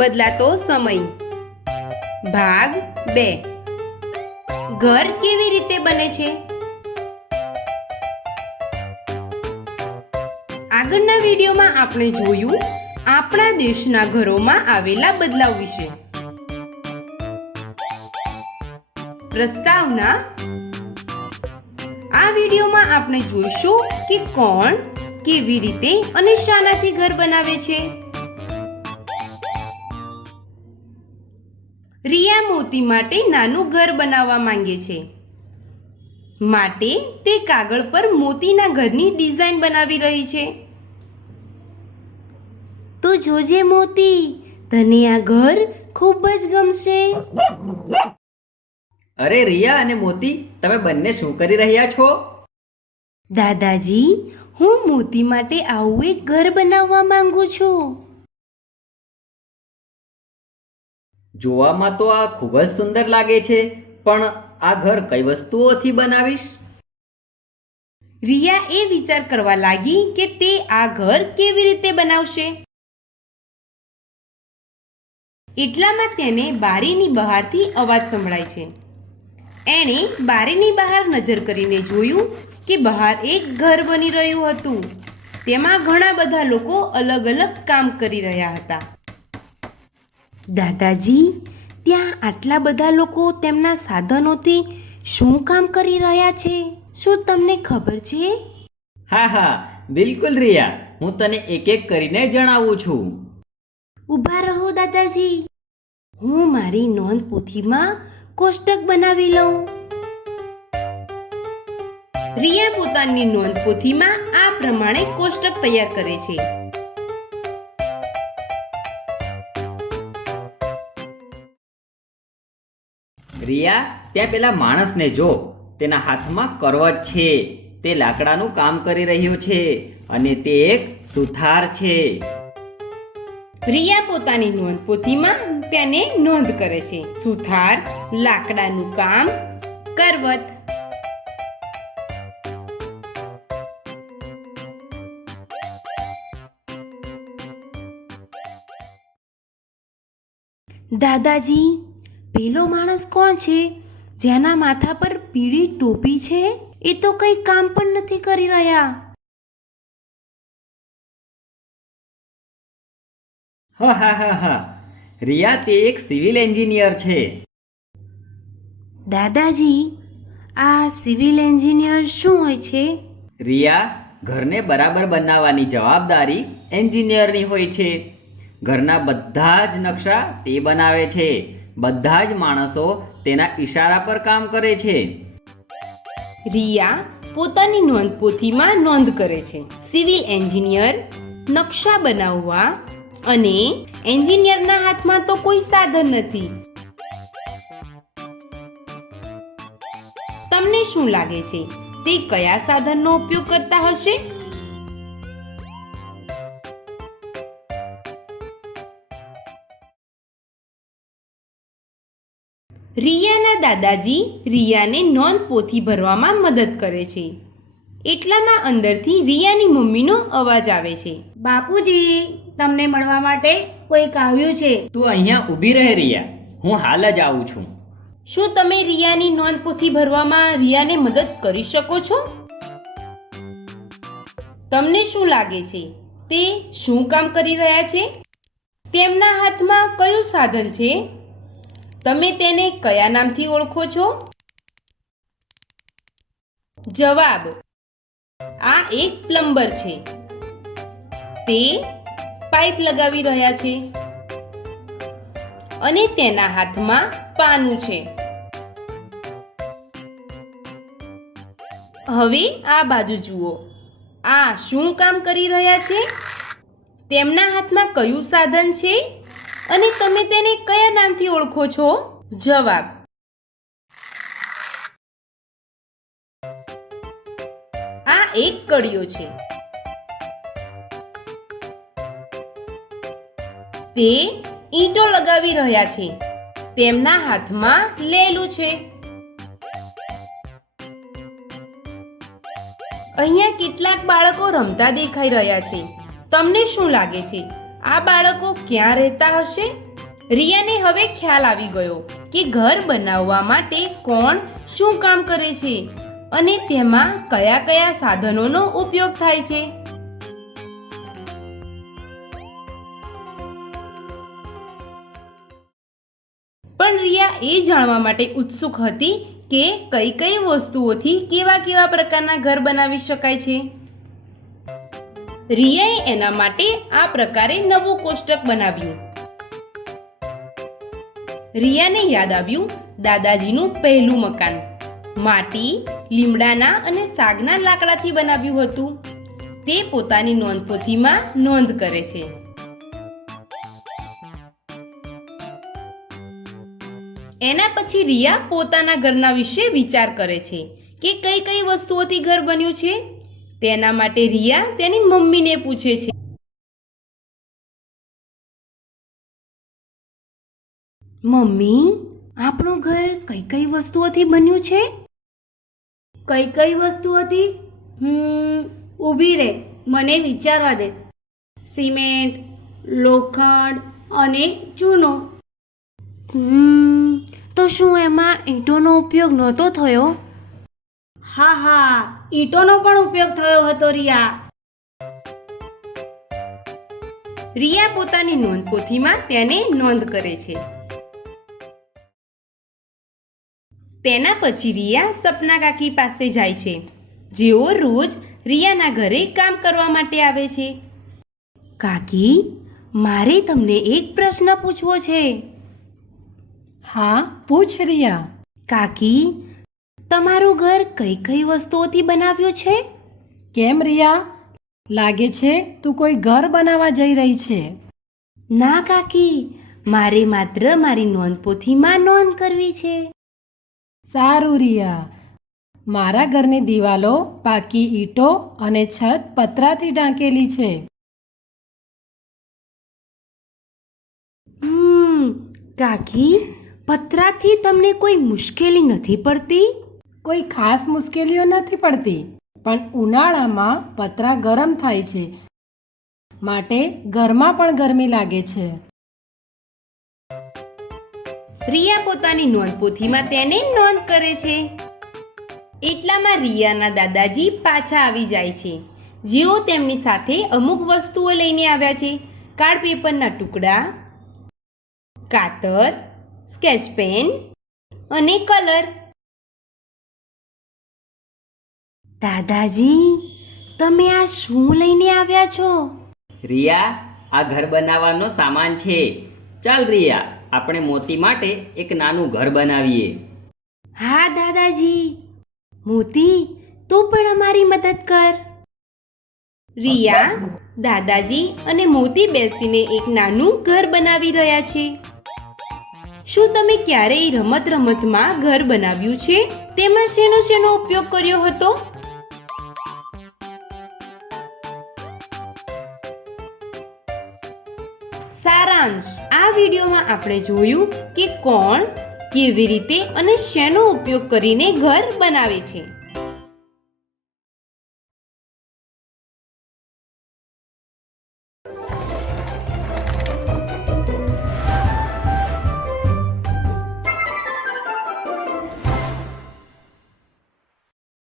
બદલાતો સમય ભાગ 2 ઘર કેવી રીતે બને છે? આગળના વિડીયોમાં આપણે જોયું આપણા દેશના ઘરોમાં આવેલા બદલાવ વિશે. પ્રસ્તાવના: આ વિડીયોમાં આપણે જોઈશું કે કોણ, કેવી રીતે અને શાનાથી ઘર બનાવે છે. રિયા મોતી માટે નાનું ઘર બનાવવા માંગે છે. માટે તે કાગળ પર મોતીના ઘરની ડિઝાઇન બનાવી રહી છે. તો જોજે મોતી, તને આ ઘર ખૂબ જ ગમશે. અરે રિયા અને મોતી, તમે બંને શું કરી રહ્યા છો? દાદાજી, હું મોતી માટે આવું એક ઘર બનાવવા માંગુ છું. જોવામાં તો આ ખૂબ જ સુંદર લાગે છે, પણ આ ઘર કઈ વસ્તુઓથી બનાવીશ? રિયા એ વિચાર કરવા લાગી કે તે આ ઘર કેવી રીતે બનાવશે. એટલામાં તેને બારીની બહારથી અવાજ સંભળાય છે. એણે બારીની બહાર નજર કરીને જોયું કે બહાર એક ઘર બની રહ્યું હતું. તેમાં ઘણા બધા લોકો અલગ અલગ કામ કરી રહ્યા હતા. દાદાજી, ત્યાં આટલા બધા લોકો તેમના સાધનોથી શું કામ કરી રહ્યા છે? શું તમને ખબર છે? હા, બિલકુલ રિયા, હું તને એક એક કરીને જણાવું છું. ઊભા રહો દાદાજી, હું મારી નોંધ પોથીમાં કોષ્ટક બનાવી લઉં. રિયા પોતાની નોંધ પોથીમાં આ પ્રમાણે કોષ્ટક તૈયાર કરે છે. રિયા, ત્યાં પેલા માણસને જો, તેના હાથમાં કરવત છે. તે લાકડાનું કામ કરી રહ્યો છે અને તે એક સુથાર છે. રિયા પોતાની નોંધ પોથીમાં તેને નોંધ કરે છે. સુથાર, લાકડાનું કામ, કરવત. દાદાજી, પેલો માણસ કોણ છે જેના માથા પર પીળી ટોપી છે? એ તો કંઈ કામ પણ નથી કરી રહ્યા. હા, રિયા, તે એક સિવિલ એન્જિનિયર છે. દાદાજી, આ સિવિલ એન્જિનિયર શું હોય છે? રિયા, ઘરને બરાબર બનાવવાની જવાબદારી એન્જિનિયરની હોય છે. ઘરના બધા જ નકશા તે બનાવે છે. બધા જ માણસો તેના ઈશારા પર કામ કરે છે. રિયા પોતાની નોંધ પોથીમાં નોંધ કરે છે. સિવિલ એન્જિનિયર, નકશા બનાવવા, અને એન્જિનિયરના હાથમાં તો કોઈ સાધન નથી. તમને શું લાગે છે, તે કયા સાધનનો ઉપયોગ કરતા હશે? રિયાના દાદાજી રિયાને નોંધ પોથી ભરવામાં મદદ કરે છે. એટલામાં અંદરથી રિયાની મમ્મીનો અવાજ આવે છે. બાપુજી, તમને મળવા માટે કોઈક આવ્યું છે. તું અહીંયા ઊભી રહે રિયા, હું હાલ જ આવું છું. શું તમે રિયાની નોંધ પોથી ભરવામાં રિયાને મદદ કરી શકો છો? તમને શું લાગે છે, તે શું કામ કરી રહ્યા છે? તેમના હાથમાં કયું સાધન છે? તમે તેને કયા નામથી ઓળખો છો? જવાબ: આ એક પ્લમ્બર છે. તે પાઇપ લગાવી રહ્યા છે અને તેના હાથમાં પાનું છે. હવે આ બાજુ જુઓ, આ શું કામ કરી રહ્યા છે? તેમના હાથમાં કયું સાધન છે અને તમે તેને કયા નામથી ઓળખો છો? જવાબ: આ એક કડિયો છે. તે ઈંટો લગાવી રહ્યા છે. તેમના હાથમાં લેલું છે. અહીંયા કેટલાક બાળકો રમતા દેખાઈ રહ્યા છે. તમને શું લાગે છે, આ બાળકો ક્યાં રહેતા હશે? રિયાને હવે ખ્યાલ આવી ગયો કે ઘર બનાવવા માટે કોણ શું કામ કરે છે અને તેમાં કયા કયા સાધનોનો ઉપયોગ થાય છે. પણ રિયા એ જાણવા માટે ઉત્સુક હતી કે કઈ કઈ વસ્તુઓથી કેવા કેવા પ્રકારના ઘર બનાવી શકાય છે. રિયાએ એના માટે આ પ્રકારે નવું કોષ્ટક બનાવ્યું. રિયાને યાદ આવ્યું દાદાજીનું પહેલું મકાન માટી, લીમડાના અને સાગના લાકડાથી બનાવ્યું હતું. તે પોતાની નોંધપોથીમાં નોંધ કરે છે. એના પછી રિયા પોતાના ઘરના વિશે વિચાર કરે છે કે કઈ કઈ વસ્તુઓથી ઘર બન્યું છે. તેના માટે રિયા તેની મમ્મીને પૂછે છે. મમ્મી, આપણું ઘર કઈ કઈ વસ્તુઓથી બન્યું છે? કઈ કઈ વસ્તુ હતી? ઊભી રહે, મને વિચારવા દે. સિમેન્ટ, લોખંડ અને ચૂનો. તો શું એમાં ઈંટોનો ઉપયોગ નહોતો થયો? હા, ઈંટોનો પણ ઉપયોગ થયો હતો રિયા. રિયા પોતાની નોંધપોથીમાં તેને નોંધ કરે છે. તેના પછી રિયા સપના કાકી પાસે જાય છે, જેઓ રોજ રિયાના ઘરે કામ કરવા માટે આવે છે. કાકી, મારે તમને એક પ્રશ્ન પૂછવો છે. હા, પૂછ રિયા. કાકી, તમારું ઘર કઈ કઈ વસ્તુઓથી બનાવ્યું છે? કેમ રિયા, લાગે છે તું કોઈ ઘર બનાવવા જઈ રહી છે? ના કાકી, મારે માત્ર મારી નોંધપોથીમાં નોંધ કરવી છે. સારું રિયા, મારા ઘરની દિવાલો પાકી ઈંટો અને છત પતરાથી ઢાંકેલી છે. કાકી, પતરાથી તમને કોઈ મુશ્કેલી નથી પડતી? કોઈ ખાસ મુશ્કેલીઓ નથી પડતી, પણ ઉનાળામાં પતરા ગરમ થાય છે, માટે ઘરમાં પણ ગરમી લાગે છે. રિયા પોતાની નોંધપોથીમાં તેને નોંધ કરે છે. એટલામાં રિયાના દાદાજી પાછા આવી જાય છે, જેઓ તેમની સાથે અમુક વસ્તુઓ લઈને આવ્યા છે. કાર્ડ પેપરના ટુકડા, કાતર, સ્કેચ પેન અને કલર. દાદાજી, તમે આ શું લઈને આવ્યા છો? રિયા, આ ઘર બનાવવાનો સામાન છે. ચાલ રિયા, આપણે મોતી માટે એક નાનું ઘર બનાવીએ. હા દાદાજી. મોતી, તું પણ અમારી મદદ કર. રિયા, દાદાજી અને મોતી બેસીને એક નાનું ઘર બનાવી રહ્યા છે. શું તમે ક્યારેય રમતમાં ઘર બનાવ્યું છે? તેમાં શેનો ઉપયોગ કર્યો હતો? સારાંશ: આ વિડીયોમાં આપણે જોયું કે કોણ, કેવી રીતે અને શેનો ઉપયોગ કરીને ઘર બનાવે છે.